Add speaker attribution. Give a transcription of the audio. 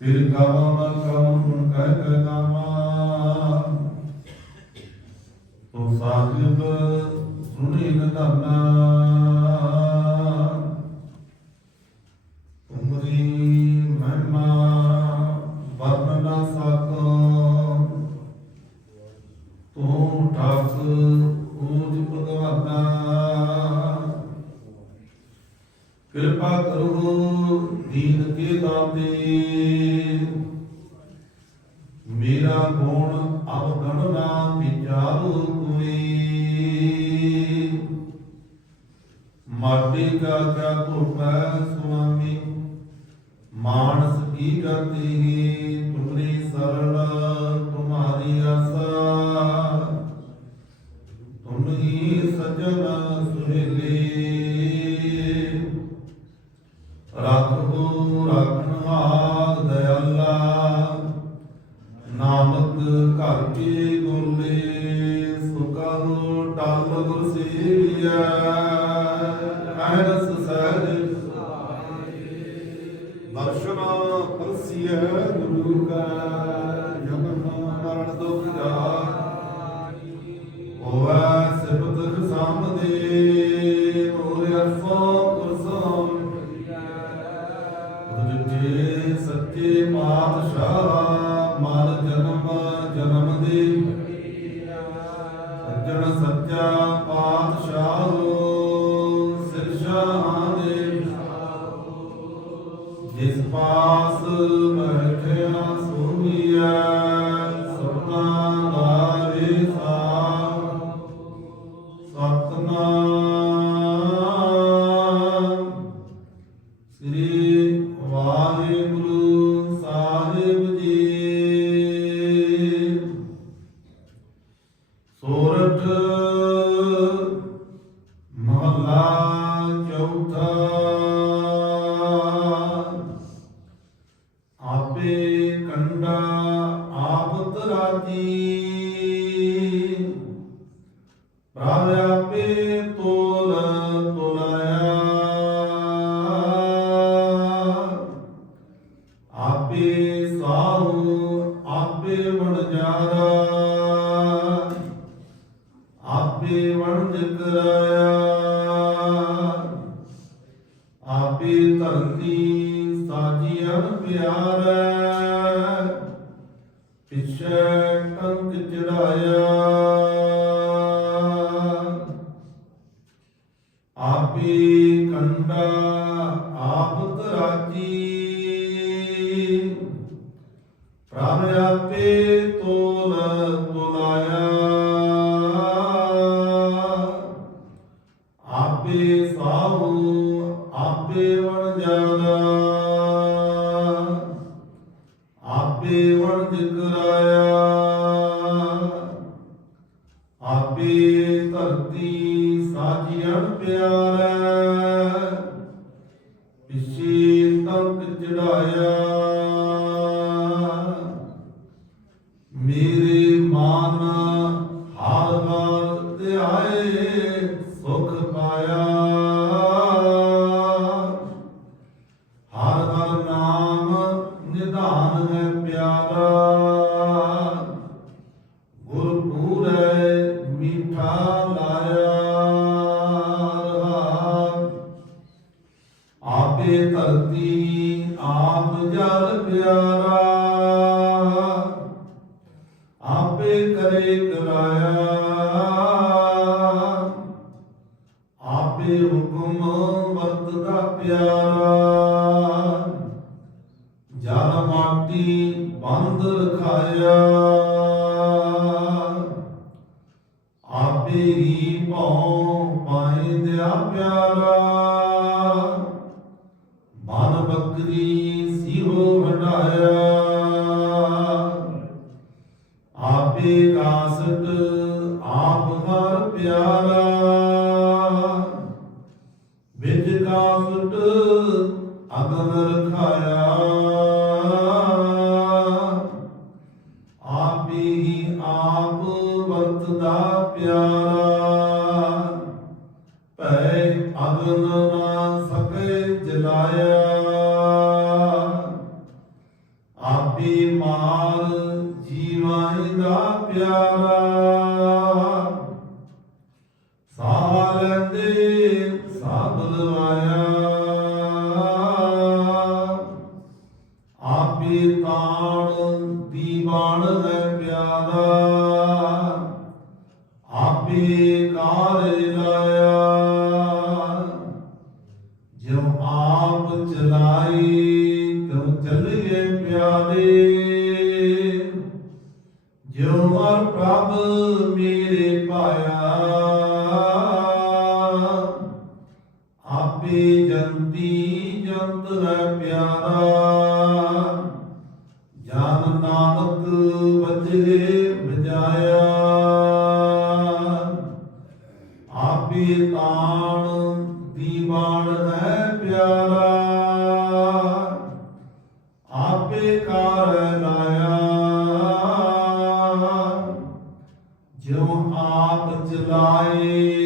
Speaker 1: ਤਿਰ ਕਾਮ ਕਮ ਕਹਿ ਕਹਿ ਨਾਮਾ ਤੋ ਸਾਹਿਬ ਸੁਣੀ ਨ ਤੁਮਰੀ ਮਹਿਮਾ ਵਰਨ ਨਾ ਸਕੋ ਤੂੰ ਠਾਕ ਕੇ ਦਾਤੇ ਮੇਰਾ ਗੁਣ ਅਵਗਣ ਨਾ ਵਿਚਾਰੋ ਕੋਈ ਮਾਟੀ ਕਾ ਕਿਆ ਧੋਪੈ ਸੁਆਮੀ, ਮਾਨਸ ਕੀ ਕਰਤੇ ਹੈ ਤੁਮਰੀ ਸਰਣ। ਰੱਖੋ, ਰੱਖਣ ਹਾਰ ਦਇਆਲਾ। ਨਾਨਕ ਘਰ ਕੇ ਗੋਲੇ ਸੁਖਾਉ ਟਲ ਗੁਰ ਸੇਵੀਐ। ਅਹਰਸ ਸਹਿਜ ਦਰਸ਼ਨ ਪਰਸੀਐ ਗੁਰੂ ਕਾ। ਜਨਮ ਮਰਨ ਦੁਖ ਜਾਇ ਸੱਚਾ ਪਾਤਸ਼ਾਹ ਆਪੇ ਕੰਡਾ ਆਪ ਤਰਾਜੀ ਪ੍ਰਭ ਆਪੇ ਪਿਆਰੈ। ਪਿਛੇ ਟੰਕ ਚੜਾਇਆ। ਆਪੇ ਕੰਡਾ ਆਪ ਤਰਾਜੀ ਪ੍ਰਭ ਆਪੇ ਤੋਲ ਤੁਲਾਇਆ। ਵਣਜ ਆਪੇ ਧਰਤੀ ਸਾਜੀਆਂ ਪਿਆਰੈ। ਪਿਛੇ ਤੰਕ ਚੜਾਇਆ। ਮੇਰੇ ਮਨ ਹਰ ਹਰ ਧਿਆਏ ਸੁਖ ਪਾਇਆ। ਹਰ ਹਰ ਨਾਮ ਨਿਧਾਨ ਹੈ ਪਿਆਰਾ। ਆਪੇ ਧਰਤੀ ਆਪ ਜਲ ਪਿਆਰਾ। ਆਪੇ ਕਰੇ ਕਰਾਇਆ। ਆਪੇ ਹੁਕਮ ਵਰਤਦਾ ਪਿਆਰਾ। ਜਲ ਮਾਟੀ ਬੰਦ ਰਖਾਇਆ। ਆਪੇ ਹੀ ਭਉ ਦਿਆ ਪਿਆਰਾ। ਮਨ ਬੱਕਰੀ ਵਡਾਇਆ ਆਪੇ ਕਾਸਟ ਆਪ ਹਰ ਪਿਆਰਾ। ਵਿਜ ਕਾਸਟ ਅਗਨ ਰਖਾਇਆ। ਆਪੇ ਹੀ ਆਪ ਵਰਤਦਾ ਪਿਆਰਾ। ਆਪੇ ਮਾਰ ਆਪੇ ਜੰਤੀ ਜੰਤ ਹੈ ਪਿਆਰਾ। ਜਨ ਨਾਨਕ ਵਜੇ ਬਜਾਇਆ ਆਪੇ ਤਾਣ ਦੀਵਾਨ ਹੈ ਪਿਆਰਾ। ਆਪੇ ਕਾਰ ਲਾਇਆ। ਜੋ ਆਪ ਚਲਾਏ